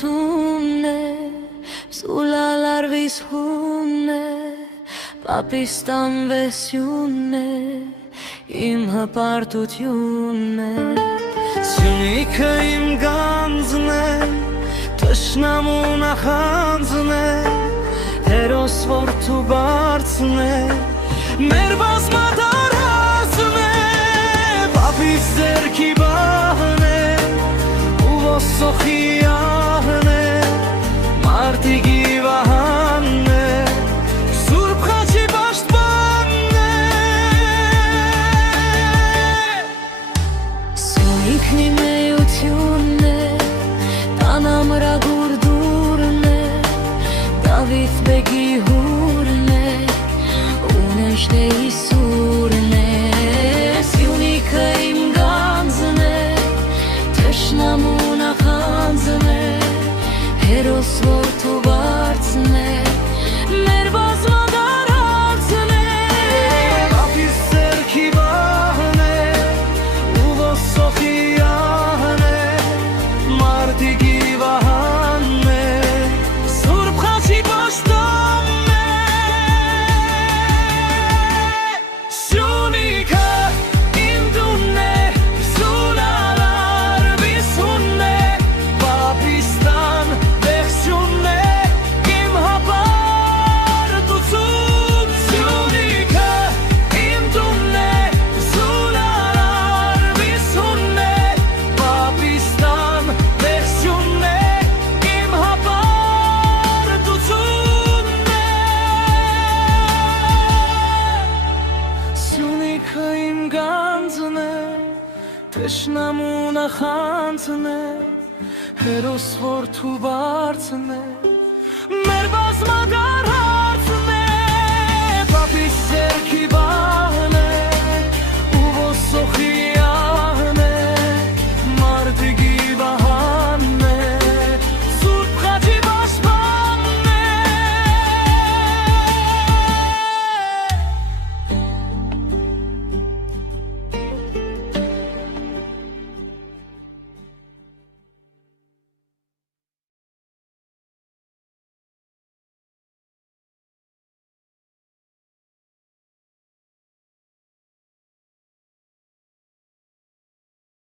թունն է, սուլալար վիսհունն է, Պապիստան վեսյունն է, իմ հպարտությունն է։ Սյունիքը իմ գանձն է, թշնամու նախանձն է, հերոս որդու բարձն է, մեր բազմադարածն է, Պապիս ձերքի բահն է, ու ոսոխի ահն է, մարդիկի վահանն է, Սուրբ խաչի պաշտպանն է։ Սյունիքն իմ էությունն է, տանամրագուր դուրն է, Դավիթ բեգի հուրն է, ունեշտ է Իսուրն է։ Սյունիքը իմ գանձն է, թշնամու նախանձն է, հերոս որդու բարձն է, մեր բազմադարածն է, Պապիս ձերքի բահն է, ու ոսոխի ահն է, մարդիկի վահանն է, Սուրբ խաչի պաշտպանն է։ Սյունիքը իմ տունն է, սուլալար վիսհունն է, Պապիստան վեսյունն է, իմ հպարտություն։ Սյունիքը իմ տունն է, սուլալար վիսհունն է, Պապիստան վեսյունն է, իմ հպարտությունն է։ Սյունիքը իմ գանձն է, թշնամու նախանձն է, հերոս որդու բարձն է,